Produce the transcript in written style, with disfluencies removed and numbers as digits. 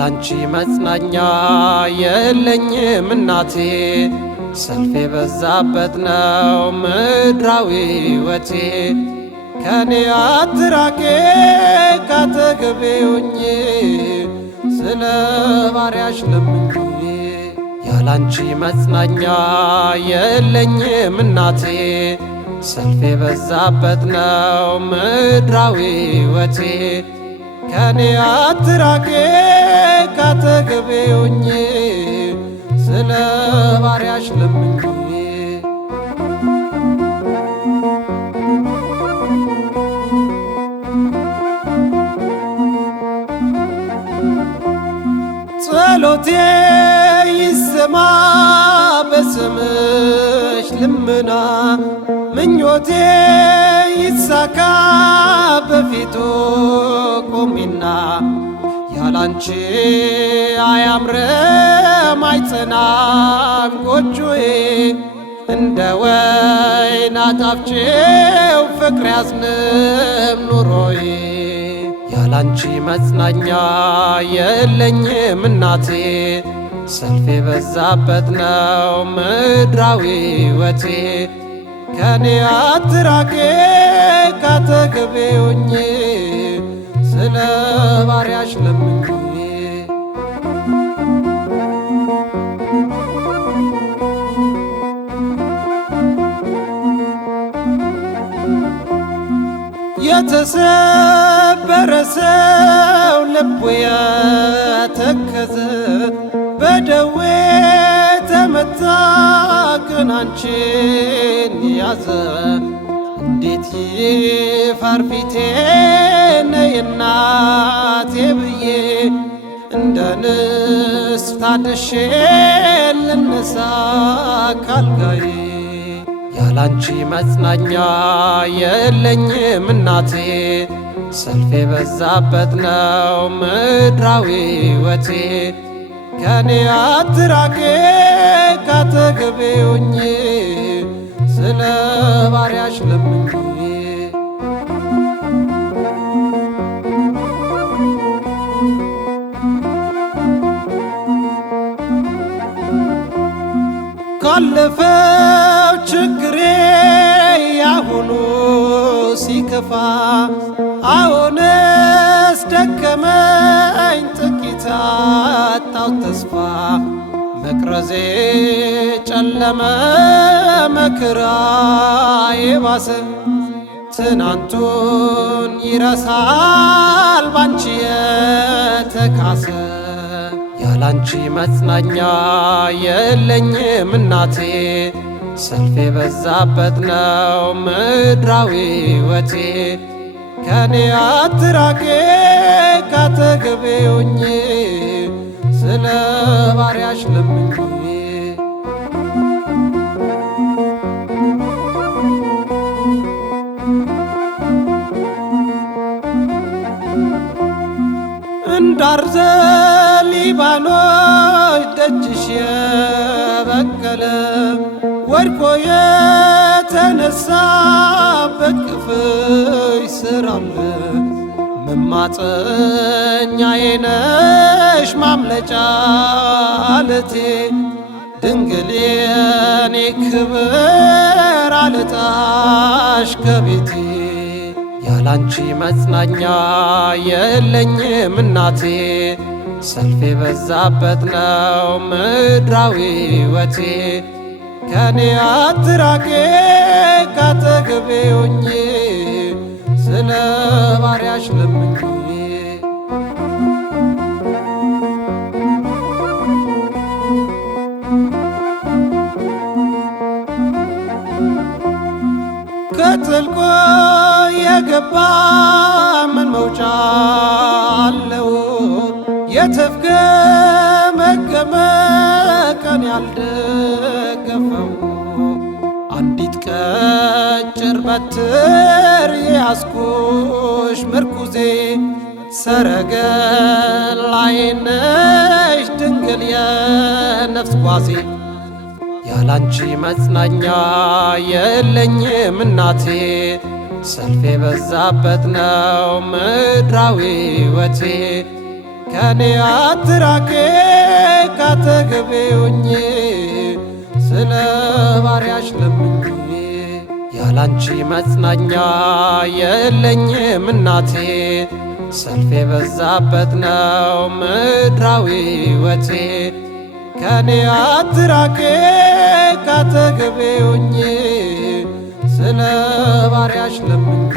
ያላንቺ መጽናኛ የለኝም እናቴ ሰልፍ የበዛበት ነው ምድራዊ ሕይወቴ ከኔ አትራቄ ካጠገቤ ሁኚ ስለ ባሪያሽ ለምኚ ያላንቺ መጽናኛ የለኝም እናቴ ሰልፍ የበዛበት ነው ምድራዊ ሕይወቴ ከኔ አትራቄ ካጠገቤ ሁኚ ስለ ባሪያሽ ለምኚ ጸሎቴ ይሰማ በስምሽ ልመና ምኞቴ ይሳካ በፊቱ ቆሜና ያላንቺ አያምርም አይጸናም ጎጆዬ እንደ ወይን አጣፍጬው ፍቅር ያዝንም ኑሮዬ ያላንቺ መጽናኛ የለኝም እናቴ ሰልፍ የበዛበት ነው ምድራዊ ሕይወቴ ከኔ አትራቄ ካጠገቤ ሁኚ ስለ ባሪያሽ ለምኚ የተሰበረ ሰው ልቡ የተከዘ በደዌ ተመታ ግን አንቺን ያዘ እንዴት ይፈር ፊቴ ነይ እናቴ ብዬ እንደ ንስር ታድሼ ልነሳ ካልጋዬ ያላንቺ መጽናኛ የለኝም እናቴ ሰልፍ የበዛበት ነው ምድራዊ ሕይወቴ ከኔ አትራቄ ካጠገቤ ሁኚ ስለ ባሪያሽ ለምኚ ካለፈው ችግሬ ያሁኑ ሲከፋ አሁንስ ደከመኝ ጥቂት አጣሁ ተስፋ መቅረዜ ጨለመ መከራዬ ባሰ ትናንቱን ይረሳል ባንቺ የተካሰ ያላንቺ መጽናኛ የለኝም እናቴ ሰልፍ የበዛበት ነው ምድራዊ ሕይወቴ ከኔ አትራቄ ካጠገቤ ሁኚ ስለ ባሪያሽ ለምኚ እንዳርዘ ሊባኖስ ደጅሽ የበቀለ ወድቆ የተነሳ በቅፍሽ ስር አለ መማፀኛዬ ነሽ ማምለጫ አለቴ ድንግል የኔ ክብር አልጣሽ ከቤቴ ያላንቺ መጽናኛ የለኝም እናቴ ሰልፍ የበዛበት ነው ምድራዊ ሕይወቴ ከኔ አትራቄ ካጠገቤ ሁኚ ስለ ባሪያሽ ለምኚ ከጥልቁ የገባ ምን መውጫ አለው የተፍገመገመ ቀን ያልደገፈው አንዲት ቀጭር በትር የያዝኩሽ ምርኩዜ ሰረገላዬ ነሽ ድንግል የነፍስ ጓዜ ያላንቺ መጽናኛ የለኝም እናቴ ሰልፍ የበዛበት ነው ምድራዊ ሕይወቴ ከኔ አትራቄ ካጠገቤ ሆኜ ስለ ባሪያሽ ለምኜ ያላንቺ መጽናኛ የለኝም እናቴ ሰልፍ የበዛበት ነው ምድራዊ ሕይወቴ ከኔ አትራቄ ካጠገቤ ሆኜ ስለ ባሪያሽ ለምኜ